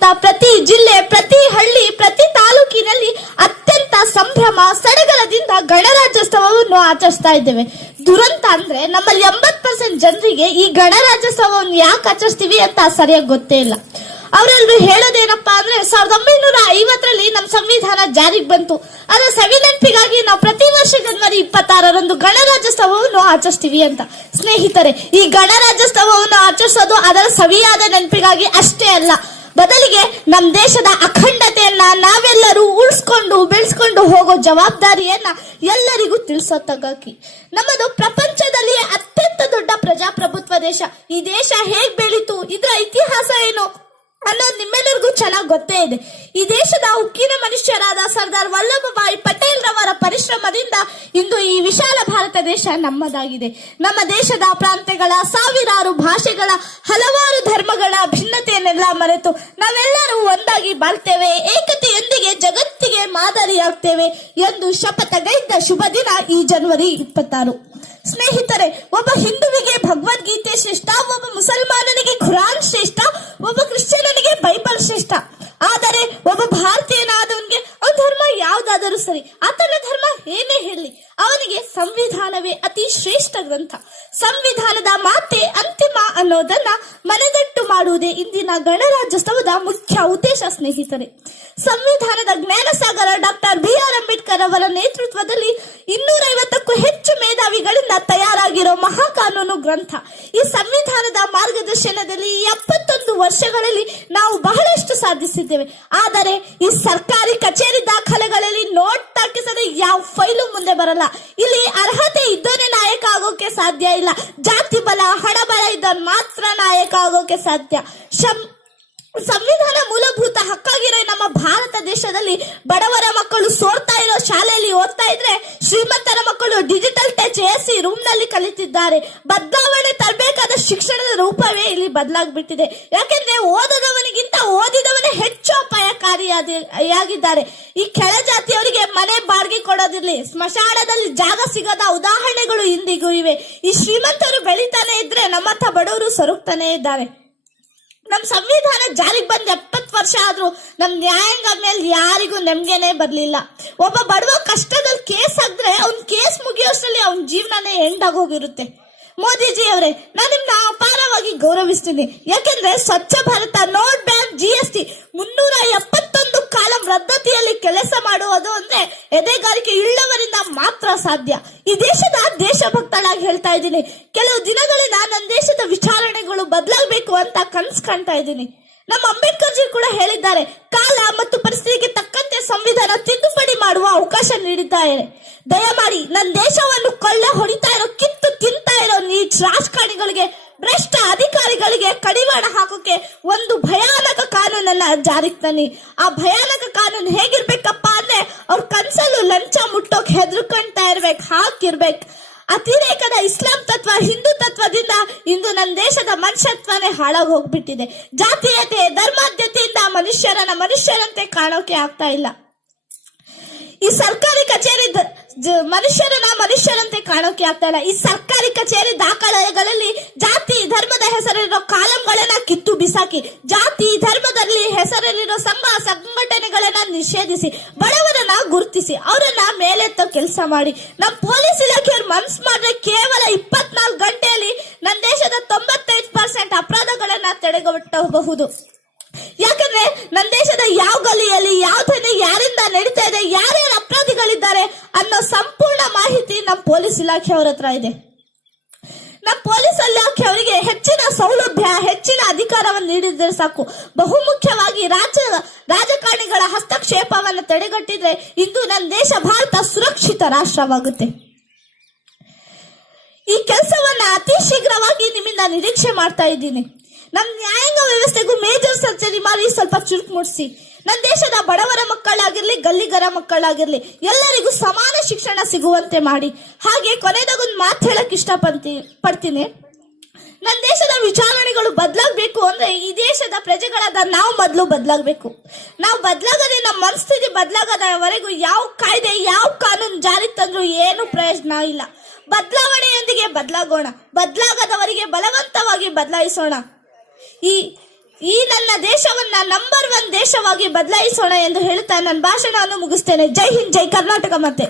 ರಾಜ್ಯಾದ್ಯಂತ ಪ್ರತಿ ಜಿಲ್ಲೆ, ಪ್ರತಿ ಹಳ್ಳಿ, ಪ್ರತಿ ತಾಲೂಕಿನಲ್ಲಿ ಅತ್ಯಂತ ಸಂಭ್ರಮ ಸಡಗರದಿಂದ ಗಣರಾಜ್ಯೋತ್ಸವವನ್ನು ಆಚರಿಸ್ತಾ ಇದ್ದೇವೆ. ದುರಂತ ಅಂದ್ರೆ ನಮ್ಮಲ್ಲಿ 80% ಜನರಿಗೆ ಈ ಗಣರಾಜ್ಯೋತ್ಸವವನ್ನು ಯಾಕೆ ಆಚರಿಸ್ತೀವಿ ಅಂತ ಸರಿಯಾಗಿ ಗೊತ್ತೇ ಇಲ್ಲ. ಅವರೆಲ್ಲರೂ ಹೇಳೋದೇನಪ್ಪಾ ಅಂದ್ರೆ 1950ರಲ್ಲಿ ನಮ್ಮ ಸಂವಿಧಾನ ಜಾರಿಗೆ ಬಂತು. ಅದರ ಸವಿನೆನಪಿಗಾಗಿ ನಾವು ಪ್ರತಿ ವರ್ಷ ಜನವರಿ 26ರಂದು ಗಣರಾಜ್ಯೋತ್ಸವವನ್ನು ಆಚರಿಸ್ತೀವಿ ಅಂತ. ಸ್ನೇಹಿತರೆ, ಈ ಗಣರಾಜ್ಯೋತ್ಸವವನ್ನು ಆಚರಿಸೋದು ಅದರ ಸವಿಯಾದ ನೆನಪಿಗಾಗಿ ಅಷ್ಟೇ ಅಲ್ಲ, ಬದಲಿಗೆ ನಮ್ಮ ದೇಶದ ಅಖಂಡತೆಯನ್ನ ನಾವೆಲ್ಲರೂ ಉಳಿಸ್ಕೊಂಡು ಬೆಳೆಸ್ಕೊಂಡು ಹೋಗೋ ಜವಾಬ್ದಾರಿಯನ್ನ ಎಲ್ಲರಿಗೂ ತಿಳಿಸೋತಗಾಗಿ. ನಮ್ಮದು ಪ್ರಪಂಚದಲ್ಲಿ ಅತ್ಯಂತ ದೊಡ್ಡ ಪ್ರಜಾಪ್ರಭುತ್ವ ದೇಶ. ಈ ದೇಶ ಹೇಗ್ ಬೆಳೀತು, ಇದರ ಇತಿಹಾಸ ಏನು ಅನ್ನೋದು ನಿಮ್ಮೆಲ್ಲರಿಗೂ ಚೆನ್ನಾಗಿ ಗೊತ್ತೇ ಇದೆ. ಈ ದೇಶದ ಉಕ್ಕಿನ ಮನುಷ್ಯರಾದ ಸರ್ದಾರ್ ವಲ್ಲಭಭಾಯಿ ಪಟೇಲ್ ರವರ ಪರಿಶ್ರಮದಿಂದ ಇಂದು ಈ ವಿಶಾಲ ಭಾರತ ದೇಶ ನಮ್ಮದಾಗಿದೆ. ನಮ್ಮ ದೇಶದ ಪ್ರಾಂತ್ಯಗಳ, ಸಾವಿರಾರು ಭಾಷೆಗಳ, ಹಲವಾರು ಧರ್ಮಗಳ ಭಿನ್ನತೆಯನ್ನೆಲ್ಲ ಮರೆತು ನಾವೆಲ್ಲರೂ ಒಂದಾಗಿ ಬಾಳ್ತೇವೆ, ಏಕತೆಯೊಂದಿಗೆ ಜಗತ್ತಿಗೆ ಮಾದರಿಯಾಗ್ತೇವೆ ಎಂದು ಶಪಥಗೈದ ಶುಭ ದಿನ ಈ ಜನವರಿ 26. ಸ್ನೇಹಿತರೆ, ಒಬ್ಬ ಹಿಂದುವಿಗೆ ಭಗವದ್ಗೀತೆ ಶ್ರೇಷ್ಠ, ಒಬ್ಬ ಮುಸಲ್ಮಾನನಿಗೆ ಖುರಾನ್ ಶ್ರೇಷ್ಠ, ಒಬ್ಬ ಕ್ರಿಶ್ಚಿಯನಿಗೆ ಬೈಬಲ್ ಶ್ರೇಷ್ಠ. ಆದರೆ ಒಬ್ಬ ಭಾರತೀಯನಾದವನಿಗೆ ಅವನ ಧರ್ಮ ಯಾವ್ದಾದರೂ ಸರಿ, ಆತನ ಧರ್ಮ ಏನೇ ಹೇಳಲಿ, ಅವನಿಗೆ ಸಂವಿಧಾನವೇ ಅತಿ ಶ್ರೇಷ್ಠ ಗ್ರಂಥ. ಸಂವಿಧಾನದ ಮಾತೆ ಅಂತಿಮ ಅನ್ನೋದನ್ನ ಮನದಟ್ಟು ಮಾಡುವುದೇ ಇಂದಿನ ಗಣರಾಜ್ಯೋತ್ಸವದ ಮುಖ್ಯ ಉದ್ದೇಶ. ಸ್ನೇಹಿತರೆ, ಸಂವಿಧಾನದ ಜ್ಞಾನಸಾಗರ ಡಾಕ್ಟರ್ BR ಅಂಬೇಡ್ಕರ್ ಅವರ ನೇತೃತ್ವದಲ್ಲಿ 250ಕ್ಕೂ ಹೆಚ್ಚು ಮೇಧಾವಿಗಳಿಂದ ತಯಾರಾಗಿರೋ ಮಹಾಕಾನೂನು ಗ್ರಂಥ. ಈ ಸಂವಿಧಾನದ ಮಾರ್ಗದರ್ಶನದಲ್ಲಿ 71 ವರ್ಷಗಳಲ್ಲಿ ನಾವು ಬಹಳಷ್ಟು ಸಾಧಿಸಿದ್ದೇವೆ. ಆದರೆ ಈ ಸರ್ಕಾರಿ ಕಚೇರಿ ದಾಖಲೆಗಳಲ್ಲಿ ನೋಟ್ ಹಾಕಿಸದೆ ಯಾವ ಫೈಲು ಮುಂದೆ ಬರಲ್ಲ. ಇಲ್ಲಿ ಅರ್ಹತೆ ಇದ್ದೋನೇ ನಾಯಕ ಆಗೋಕೆ ಸಾಧ್ಯ ಇಲ್ಲ, ಜಾತಿ ಬಲ, ಹಣಬಲ ಇದ್ದವ್ರು ಮಾತ್ರ ನಾಯಕ ಆಗೋಕೆ ಸಾಧ್ಯ. ಸಂವಿಧಾನ ಮೂಲಭೂತ ಹಕ್ಕಾಗಿರೋ ನಮ್ಮ ಭಾರತ ದೇಶದಲ್ಲಿ ಬಡವರ ಮಕ್ಕಳು ಸೋರ್ತಾ ಇರೋ ಶಾಲೆಯಲ್ಲಿ ಓದ್ತಾ ಇದ್ರೆ, ಶ್ರೀಮಂತರ ಮಕ್ಕಳು ಡಿಜಿಟಲ್ ಟಚ್ AC ರೂಮ್ ನಲ್ಲಿ ಕಲಿತಿದ್ದಾರೆ. ಬದಲಾವಣೆ ತರಬೇಕಾದ ಶಿಕ್ಷಣದ ರೂಪವೇ ಇಲ್ಲಿ ಬದಲಾಗ್ಬಿಟ್ಟಿದೆ. ಯಾಕೆಂದ್ರೆ ಓದದವನಿಗಿಂತ ಓದಿದವನೇ ಹೆಚ್ಚು ಅಪಾಯಕಾರಿಯಾಗಿದ್ದಾರೆ. ಈ ಕೆಳ ಜಾತಿಯವರಿಗೆ ಮನೆ ಬಾಡಿಗೆ ಕೊಡೋದಿರ್ಲಿ, ಸ್ಮಶಾನದಲ್ಲಿ ಜಾಗ ಸಿಗದ ಉದಾಹರಣೆಗಳು ಇಂದಿಗೂ ಇವೆ. ಈ ಶ್ರೀಮಂತರು ಬೆಳಿತಾನೆ ಇದ್ರೆ ನಮ್ಮಂತ ಬಡವರು ಸೊರಗ್ತಾನೆ ಇದ್ದಾರೆ. ನಮ್ ಸಂವಿಧಾನ ಜಾರಿಗೆ ಬಂದ 70 ವರ್ಷ ಆದ್ರೂ ನಮ್ ನ್ಯಾಯಾಂಗ ಮೇಲೆ ಯಾರಿಗೂ ನೆಮ್ಮದಿನೇ ಬರ್ಲಿಲ್ಲ. ಒಬ್ಬ ಬಡವ ಕಷ್ಟದಲ್ಲಿ ಕೇಸ್ ಹಾಕಿದ್ರೆ ಅವ್ನ್ ಕೇಸ್ ಮುಗಿಯೋಷ್ಟರಲ್ಲಿ ಅವ್ನ ಜೀವನನೇ ಎಂಡ್ ಆಗೋಗಿರುತ್ತೆ. ಮೋದಿಜಿ ಅವರೇ, ನಾನು ನಿಮ್ನ ಅಪಾರವಾಗಿ ಗೌರವಿಸ್ತೀನಿ. ಯಾಕೆಂದ್ರೆ Swachh Bharat, note ban, GST 371 column ರದ್ದತಿಯಲ್ಲಿ ಕೆಲಸ ಮಾಡುವುದು ಅಂದ್ರೆ ಎದೆಗಾರಿಕೆ ಇಳ್ಳವರಿಂದ ಮಾತ್ರ ಸಾಧ್ಯ. ಈ ದೇಶದ ದೇಶಭಕ್ತಳಾಗಿ ಹೇಳ್ತಾ ಇದ್ದೀನಿ, ಕೆಲವು ದಿನಗಳಿಂದ ನನ್ನ ದೇಶದ ವಿಚಾರಣೆಗಳು ಬದಲಾಗಬೇಕು ಅಂತ ಕನಸು ಕಾಣ್ತಾ ಇದ್ದೀನಿ. ನಮ್ಮ ಅಂಬೇಡ್ಕರ್ ಜಿ ಕೂಡ ಹೇಳಿದ್ದಾರೆ, ಕಾಲ ಮತ್ತು ಪರಿಸ್ಥಿತಿಗೆ ತಕ್ಕಂತೆ ಸಂವಿಧಾನ ತಿದ್ದುಪಡಿ ಮಾಡುವ ಅವಕಾಶ ನೀಡಿದ್ದಾರೆ. ದಯಮಾಡಿ ನನ್ನ ದೇಶವನ್ನು ಕೊಳ್ಳೆ ಹೊಡಿತಾ ಇರೋ, ಕಿತ್ತು ತಿಂತಾ ಇರೋ ನೀಚ ರಾಜಕಾರಣಿಗಳಿಗೆ, ಭ್ರಷ್ಟ ಅಧಿಕಾರಿಗಳಿಗೆ ಕಡಿವಾಣ ಹಾಕೋಕೆ ಒಂದು ಭಯಾನಕ ಕಾನೂನನ್ನ ಜಾರಿಗೆ ತನ್ನಿ. ಆ ಭಯಾನಕ ಕಾನೂನು ಹೇಗಿರ್ಬೇಕಪ್ಪ ಅಂದ್ರೆ, ಅವ್ರ ಕನ್ಸಲ್ಲೂ ಲಂಚ ಮುಟ್ಟೋಕ್ ಹೆದರ್ಕೊಂತಾ ಇರ್ಬೇಕು, ಹಾಕಿರ್ಬೇಕು. ಅತಿರೇಕದ ಇಸ್ಲಾಂ ತತ್ವ, ಹಿಂದೂ ತತ್ವದಿಂದ ಇಂದು ನನ್ನ ದೇಶದ ಮನುಷ್ಯತ್ವನೇ ಹಾಳಾಗಿ ಹೋಗ್ಬಿಟ್ಟಿದೆ. ಜಾತೀಯತೆ, ಧರ್ಮಾದ್ಯತೆಯಿಂದ ಮನುಷ್ಯರಂತೆ ಕಾಣೋಕೆ ಆಗ್ತಾ ಇಲ್ಲ. ಈ ಸರ್ಕಾರಿ ಕಚೇರಿ ಮನುಷ್ಯರಂತೆ ಕಾಣೋಕೆ ಆಗ್ತಾ ಇಲ್ಲ. ಈ ಸರ್ಕಾರಿ ಕಚೇರಿ ದಾಖಲೆಗಳಲ್ಲಿ ಜಾತಿ ಧರ್ಮದ ಹೆಸರಿರೋ ಕಾಲಂಗಳನ್ನ ಕಿತ್ತು ಬಿಸಾಕಿ, ಜಾತಿ ಧರ್ಮದಲ್ಲಿ ಹೆಸರಲ್ಲಿರೋ ಸಂಘಟನೆಗಳನ್ನ ನಿಷೇಧಿಸಿ, ಬಡವರನ್ನ ಗುರುತಿಸಿ ಅವರನ್ನ ಮೇಲೆತ್ತೋ ಕೆಲಸ ಮಾಡಿ. ನಮ್ಮ ಪೊಲೀಸ್ ಇಲಾಖೆಯವರು ಮನಸ್ಸು ಮಾಡಿದ್ರೆ ಕೇವಲ 24 ಗಂಟೆಯಲ್ಲಿ ನನ್ನ ದೇಶದ 95% ಅಪರಾಧಗಳನ್ನ ತಡೆಗಟ್ಟಬಹುದು. ಯಾಕಂದ್ರೆ ನನ್ನ ದೇಶದ ಯಾವ ಗಲಿಯಲ್ಲಿ ಯಾವ್ದನ್ನೇ ಯಾರಿಂದ ನಡೀತಾ ಇದೆ, ಯಾರ್ಯಾರು ಅಪರಾಧಿಗಳಿದ್ದಾರೆ ಅನ್ನೋ ಸಂಪೂರ್ಣ ಮಾಹಿತಿ ನಮ್ಮ ಪೊಲೀಸ್ ಇಲಾಖೆಯವರ ಹತ್ರ ಇದೆ. ನಮ್ಮ ಪೊಲೀಸ್ ಇಲಾಖೆಯವರಿಗೆ ಹೆಚ್ಚಿನ ಸೌಲಭ್ಯ, ಹೆಚ್ಚಿನ ಅಧಿಕಾರವನ್ನು ನೀಡಿದ್ರೆ ಸಾಕು. ಬಹುಮುಖ್ಯವಾಗಿ ರಾಜಕಾರಣಿಗಳ ಹಸ್ತಕ್ಷೇಪವನ್ನು ತಡೆಗಟ್ಟಿದ್ರೆ ಇಂದು ನನ್ನ ದೇಶ ಭಾರತ ಸುರಕ್ಷಿತ ರಾಷ್ಟ್ರವಾಗುತ್ತೆ. ಈ ಕೆಲಸವನ್ನ ಅತಿ ಶೀಘ್ರವಾಗಿ ನಿಮ್ಮಿಂದ ನಿರೀಕ್ಷೆ ಮಾಡ್ತಾ ಇದ್ದೀನಿ. ನಮ್ಮ ನ್ಯಾಯಾಂಗ ವ್ಯವಸ್ಥೆಗೂ ಮೇಜರ್ ಸರ್ಜರಿ ಮಾಡಿ ಸ್ವಲ್ಪ ಚುರುಕು ಮೂಡಿಸಿ. ನನ್ನ ದೇಶದ ಬಡವರ ಮಕ್ಕಳಾಗಿರ್ಲಿ, ಗಲ್ಲಿಗರ ಮಕ್ಕಳಾಗಿರ್ಲಿ, ಎಲ್ಲರಿಗೂ ಸಮಾನ ಶಿಕ್ಷಣ ಸಿಗುವಂತೆ ಮಾಡಿ. ಹಾಗೆ ಕೊನೆಯದಾಗೊಂದು ಮಾತು ಹೇಳಕ್ ಇಷ್ಟಪಡ್ತೀನಿ. ನನ್ನ ದೇಶದ ವಿಚಾರಣೆಗಳು ಬದಲಾಗಬೇಕು ಅಂದ್ರೆ ಈ ದೇಶದ ಪ್ರಜೆಗಳಾದ ನಾವು ಮೊದಲು ಬದಲಾಗಬೇಕು. ನಾವು ಬದಲಾಗದೆ, ನಮ್ಮ ಮನಸ್ಥಿತಿ ಬದಲಾಗದವರೆಗೂ ಯಾವ ಕಾಯ್ದೆ, ಯಾವ ಕಾನೂನು ಜಾರಿಗೆ ತಂದ್ರೂ ಏನು ಪ್ರಯೋಜನ ಇಲ್ಲ. ಬದಲಾವಣೆಯೊಂದಿಗೆ ಬದಲಾಗೋಣ, ಬದಲಾಗದವರಿಗೆ ಬಲವಂತವಾಗಿ ಬದಲಾಯಿಸೋಣ. ಈ ಈ ನನ್ನ ದೇಶವನ್ನ ನಂಬರ್ 1 ದೇಶವಾಗಿ ಬದಲಾಯಿಸೋಣ ಎಂದು ಹೇಳ್ತಾ ನನ್ನ ಭಾಷಣವನ್ನು ಮುಗಿಸ್ತೇನೆ. ಜೈ ಹಿಂದ್, ಜೈ ಕರ್ನಾಟಕ. ಮತ್ತೆ